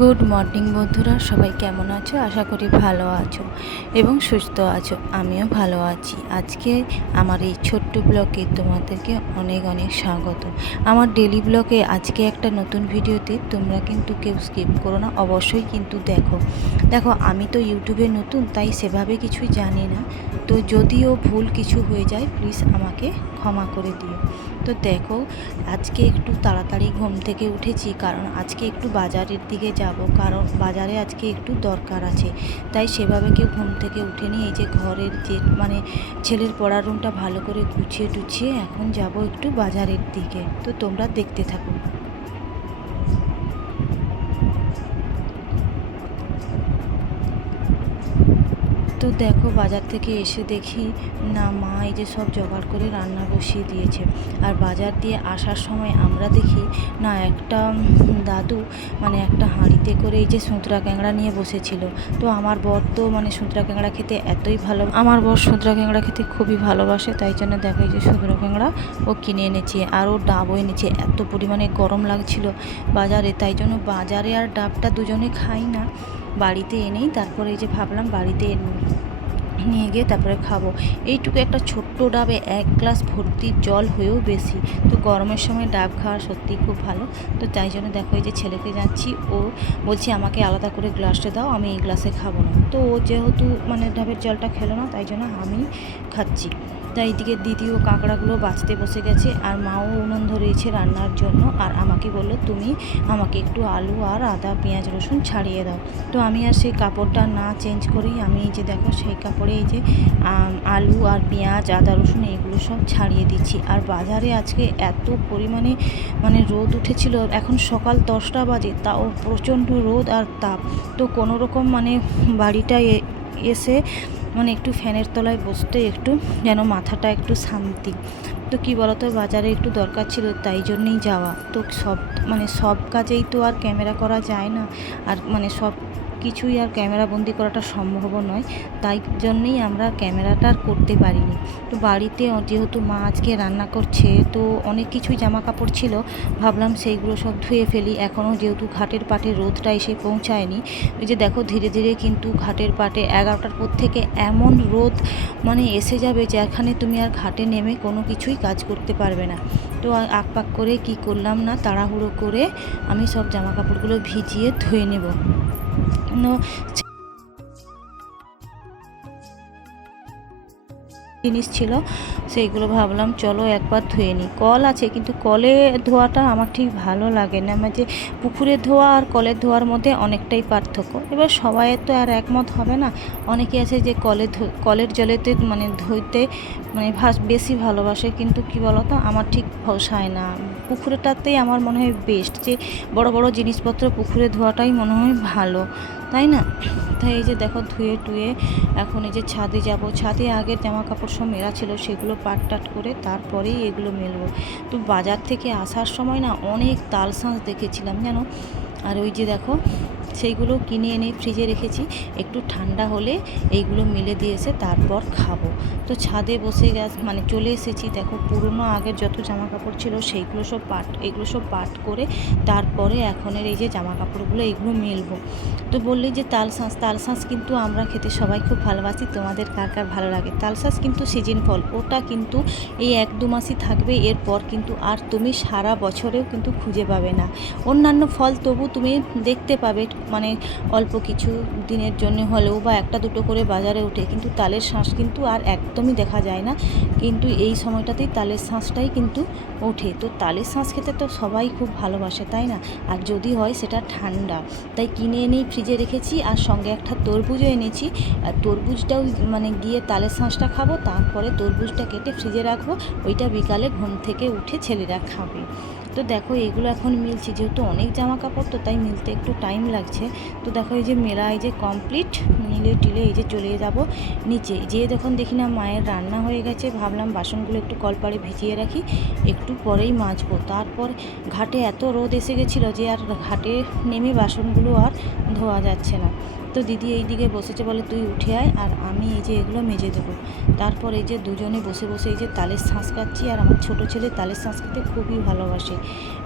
Good morning বন্ধুরা, সবাই কেমন আছো? আশা করি ভালো আছো এবং সুস্থ আছো। আমিও ভালো আছি। আজকে আমার এই ছোট্ট ব্লগে তোমাদেরকে অনেক অনেক স্বাগত। আমার ডেলি ব্লগে আজকে একটা নতুন ভিডিওতে তোমরা কিন্তু কেউ স্কিপ করো না, অবশ্যই কিন্তু দেখো। দেখো, আমি তো ইউটিউবে নতুন, তাই সেভাবে কিছুই জানি না। তো যদিও ভুল কিছু হয়ে যায় প্লিজ আমাকে ক্ষমা করে দিও। তো দেখো, আজকে একটু তাড়াতাড়ি ঘুম থেকে উঠেছি, কারণ আজকে একটু বাজারের দিকে যাব, কারণ বাজারে আজকে একটু দরকার আছে। তাই সেভাবে কেউ ঘুম থেকে উঠেনি, এই যে ঘরের যে মানে ছেলের পড়ার রুমটা ভালো করে গুছিয়ে টুছিয়ে এখন যাব একটু বাজারের দিকে। তো তোমরা দেখতে থাকো। তো দেখো বাজার থেকে এসে দেখি, না মা এই যে সব জোগাড় করে রান্না বসিয়ে দিয়েছে। আর বাজার দিয়ে আসার সময় আমরা দেখি, না একটা দাদু মানে একটা হাঁড়িতে করে এই যে সুতরা ক্যাংড়া নিয়ে বসেছিল। তো আমার বর তো মানে সুতরা ক্যাংড়া খেতে এতই ভালো, আমার বর সুতরা ক্যাংড়া খেতে খুবই ভালোবাসে, তাই জন্য দেখো এই যে সুতরা ক্যাংড়া ও কিনে এনেছে আর ও ডাবও এনেছে, এত পরিমাণে গরম লাগছিল বাজারে, তাই জন্য বাজারে আর ডাবটা দুজনে খাই না। বাড়িতে এনেই তারপরে এই যে ভাবলাম বাড়িতে নিয়ে গিয়ে তারপরে খাব। এইটুকু একটা ছোট্ট ডাবে এক গ্লাস ভর্তি জল হয়েও বেশি। তো গরমের সময় ডাব খাওয়া সত্যিই খুব ভালো। তো তাই জন্য দেখো এই যে ছেলেকে যাচ্ছি, ও বলছি, আমাকে আলাদা করে গ্লাসটা দাও, আমি এই গ্লাসে খাব না। তো ও যেহেতু মানে ডাবের জলটা খেলো না, তাই জন্য আমি খাচ্ছি। তাই এদিকে দিদিও কাঁকড়াগুলো বাঁচতে বসে গেছে আর মাও উনুন ধরেছে রান্নার জন্য আর আমাকে বলল, তুমি আমাকে একটু আলু আর আদা, পেঁয়াজ, রসুন ছাড়িয়ে দাও। তো আমি আর সেই কাপড়টা না চেঞ্জ করেই আমি যে দেখো সেই কাপড়ে এই যে আলু আর পেঁয়াজ, আদা, রসুন এগুলো সব ছাড়িয়ে দিচ্ছি। আর বাজারে আজকে এত পরিমাণে মানে রোদ উঠেছিল, এখন সকাল দশটা বাজে, তাও প্রচণ্ড রোদ আর তাপ। তো কোনো রকম মানে বাড়িটা এসে মানে একটু ফ্যানের তলায় বসতে একটু যেন মাথাটা একটু শান্তি। তো কী বলতো, বাজারে একটু দরকার ছিল তাই জন্যেই যাওয়া। তো সব মানে সব কাজেই তো আর ক্যামেরা করা যায় না। আর মানে সব কিছুই আর ক্যামেরা বন্দি করাটা সম্ভবও নয়, তাই জন্যই আমরা ক্যামেরাটা আর করতে পারিনি। তো বাড়িতে যেহেতু মা আজকে রান্না করছে, তো অনেক কিছুই জামা কাপড় ছিল, ভাবলাম সেইগুলো সব ধুয়ে ফেলি। এখনও যেহেতু ঘাটের পাটে রোদটা এসে পৌঁছায়নি, ওই যে দেখো ধীরে ধীরে কিন্তু ঘাটের পাটে এগারোটার পর থেকে এমন রোদ মানে এসে যাবে যেখানে তুমি আর ঘাটে নেমে কোনো কিছুই কাজ করতে পারবে না। তো আকপাক করে কি করলাম না, তাড়াহুড়ো করে আমি সব জামা কাপড়গুলো ভিজিয়ে ধুয়ে নেব। জিনিস ছিল, সেইগুলো ভাবলাম চলো একবার ধুয়ে নিই। কল আছে, কিন্তু কলে ধোয়াটা আমার ঠিক ভালো লাগে না। মানে যে পুকুরের ধোয়া আর কলের ধোয়ার মধ্যে অনেকটাই পার্থক্য। এবার সবাইয়ের তো আর একমত হবে না। অনেকে আছে যে কলে কলের জলেতে মানে ধুইতে মানে বেশি ভালোবাসে, কিন্তু কি বলতো, আমার ঠিক পোষায় না। পুকুরেটাতেই আমার মনে হয় বেস্ট যে বড় বড় জিনিসপত্র পুকুরে ধোয়াটাই মনে হয় ভালো। তাই না? তাই এই যে দেখো ধুয়ে টুয়ে এখন এই যে ছাদে যাব। ছাদে আগে জামা কাপড় সব মেলা ছিল, সেগুলো পাট টাট করে তারপরেই এগুলো মেলবো। তো বাজার থেকে আসার সময় না অনেক তাল শাঁস দেখেছিলাম, জানো? আর ওই যে দেখো সেইগুলো কিনে এনে ফ্রিজে রেখেছি। একটু ঠান্ডা হলে এইগুলো মিলে দিয়ে এসে তারপর খাব। তো ছাদে বসে গেছ মানে চলে এসেছি। দেখো পুরনো আগের যত জামা কাপড় ছিল সেইগুলো সব পাট এগুলো সব পাট করে তারপরে এখনের এই যে জামা কাপড়গুলো এগুলো মেলবো। তো বললি যে তাল শাঁস তাল শাঁস কিন্তু আমরা খেতে সবাই খুব ভালোবাসি। তোমাদের কার কার ভালো লাগে? তাল শাঁস কিন্তু সিজন ফল। ওটা কিন্তু এই এক দু মাসই থাকবে। এরপর কিন্তু আর তুমি সারা বছরেও কিন্তু খুঁজে পাবে না। অন্যান্য ফল তবু তুমি দেখতে পাবে। মানে অল্প কিছু দিনের জন্য হলেও বা একটা দুটো করে বাজারে ওঠে, কিন্তু তালের শাঁস কিন্তু আর একদমই দেখা যায় না। কিন্তু এই সময়টাতেই তালের শাঁসটাই কিন্তু ওঠে। তো তালের শাঁস খেতে তো সবাই খুব ভালোবাসে, তাই না? আর যদি হয় সেটা ঠান্ডা। তাই কিনে এনেই ফ্রিজে রেখেছি আর সঙ্গে একটা তরমুজও এনেছি। আর তরমুজটাও মানে গিয়ে তালের শাঁসটা খাব, তারপরে তরমুজটা কেটে ফ্রিজে রাখব। ওইটা বিকালে ঘুম থেকে উঠে ছেলেরা খাবে। তো দেখো, এগুলো এখন মিলছি। যেহেতু অনেক জামা কাপড় তো তাই মিলতে একটু টাইম লাগছে। তো দেখো, এই যে মেলা, এই যে কমপ্লিট মিলে টিলে এই যে চলে যাব নিচে। যেয়ে যখন দেখি না মায়ের রান্না হয়ে গেছে, ভাবলাম বাসনগুলো একটু কলপাড়ে ভিজিয়ে রাখি, একটু পরেই মাজবো। তারপর ঘাটে এত রোদ এসে গেছিল যে আর ঘাটে নেমে বাসনগুলো আর ধোয়া যাচ্ছে না। তো দিদি এই দিকে বসেছে বলে তুই উঠে আয় আর আমি এই যে এগুলো মেজে দেবো। তারপর এই যে দুজনে বসে বসে এই যে তালের শাঁস কাটছি আর আমার ছোটো ছেলে তালের শাঁস খেতে খুবই ভালোবাসে।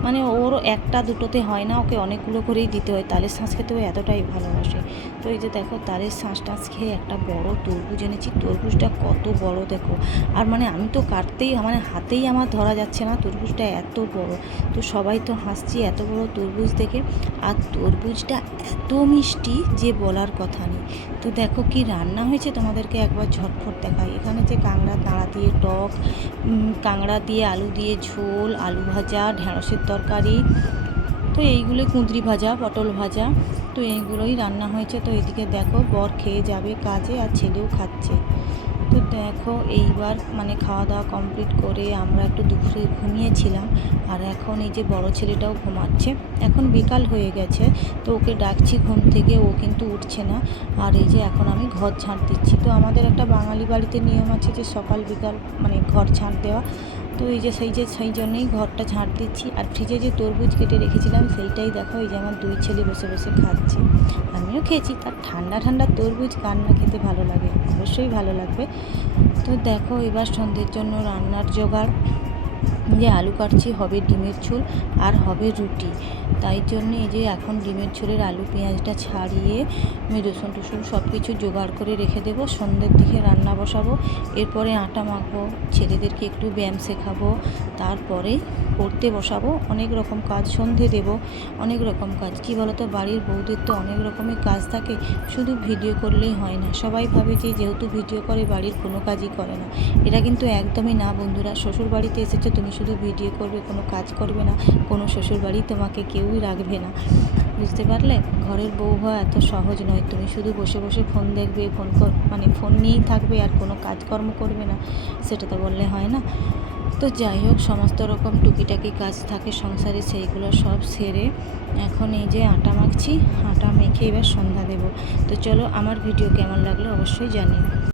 মানে ওর একটা দুটোতে হয় না, ওকে অনেকগুলো করেই দিতে হয়। তালের শাঁস খেতে ও এতটাই ভালোবাসে। তো এই যে দেখো তালের শাঁস টাঁস খেয়ে একটা বড় তরমুজ এনেছি। তরমুজটা কত বড় দেখো। আর মানে আমি তো কাটতেই মানে হাতেই আমার ধরা যাচ্ছে না, তরমুজটা এত বড়। তো সবাই তো হাসছি এত বড় তরমুজ দেখে। আর তরমুজটা এত মিষ্টি যে বলার কথা নেই। তো দেখো কি রান্না হয়েছে তোমাদেরকে একবার ঝটফট দেখাই। এখানে যে কাঁকড়া, তাঁড়া দিয়ে টক কাঁকড়া দিয়ে আলু দিয়ে ঝোল, আলু ভাজা, ঢেঁড়সের তরকারি, তো এইগুলোই কুঁদরি ভাজা, পটল ভাজা, তো এইগুলোই রান্না হয়েছে। তো এদিকে দেখো বর খেয়ে যাবে কাজে আর ছেলেও খাচ্ছে। তো দেখো, এইবার মানে খাওয়া দাওয়া কমপ্লিট করে আমরা একটু দুপুরে ঘুমিয়েছিলাম। আর এখন এই যে বড় ছেলেটাও ঘুমাচ্ছে। এখন বিকাল হয়ে গেছে, তো ওকে ডাকছি ঘুম থেকে, ও কিন্তু উঠছে না। আর এই যে এখন আমি ঘর ঝাঁট দিচ্ছি। তো আমাদের একটা বাঙালি বাড়িতে নিয়ম আছে যে সকাল বিকাল মানে ঘর ঝাঁট দেওয়া। তো এই যে সেই যে, সেই জন্যেই ঘরটা ঝাঁট দিচ্ছি। আর ফ্রিজে যে তরমুজ কেটে রেখেছিলাম, সেইটাই দেখো, এই যে আমার দুই ছেলে বসে বসে খাচ্ছে। আমিও খেয়েছি, তার ঠান্ডা ঠান্ডা তরমুজ কান্না খেতে ভালো লাগে, অবশ্যই ভালো লাগবে। তো দেখো, এবার সন্ধ্যের জন্য রান্নার জোগাড়। যে আলু কাটছি, হবে ডিমের ঝোল আর হবে রুটি। তাই জন্য এই যে এখন ডিমের ঝোলের আলু, পেঁয়াজটা ছাড়িয়ে আমি রসুন টসুন সব কিছু জোগাড় করে রেখে দেবো। সন্ধ্যের দিকে রান্না বসাবো। এরপরে আটা মাখবো। ছেলেদেরকে একটু ব্যায়াম শেখাবো। তারপরে পড়তে বসাবো, অনেক রকম কাজ, সন্ধে দেব, অনেক রকম কাজ। কী বলতো, বাড়ির বৌদের তো অনেক রকমের কাজ থাকে, শুধু ভিডিও করলেই হয় না। সবাই ভাবে যে যেহেতু ভিডিও করে, বাড়ির কোনো কাজই করে না। এটা কিন্তু একদমই না বন্ধুরা। শ্বশুর বাড়িতে এসেছ, তুমি শুধু ভিডিও করবে, কোনো কাজ করবে না, কোনো শ্বশুর বাড়ি তোমাকে কেউই রাখবে না। বুঝতে পারলে? ঘরের বউ হওয়া এত সহজ নয়। তুমি শুধু বসে বসে ফোন দেখবে, ফোন মানে ফোন নিয়েই থাকবে আর কোনো কাজকর্ম করবে না, সেটা তো বললে হয় না। তো যাই হোক, সমস্ত রকম টুকিটাকি কাজ থাকে সংসারে, সেইগুলো সব সেরে এখন এই যে আটা মাখছি, আটা মেখে এবার সন্ধ্যা দেবো। তো চলো, আমার ভিডিও কেমন লাগল অবশ্যই জানিও।